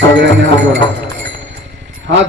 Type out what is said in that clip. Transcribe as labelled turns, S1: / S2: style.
S1: सगळ्यांनी हात जोडा. हात जोडा.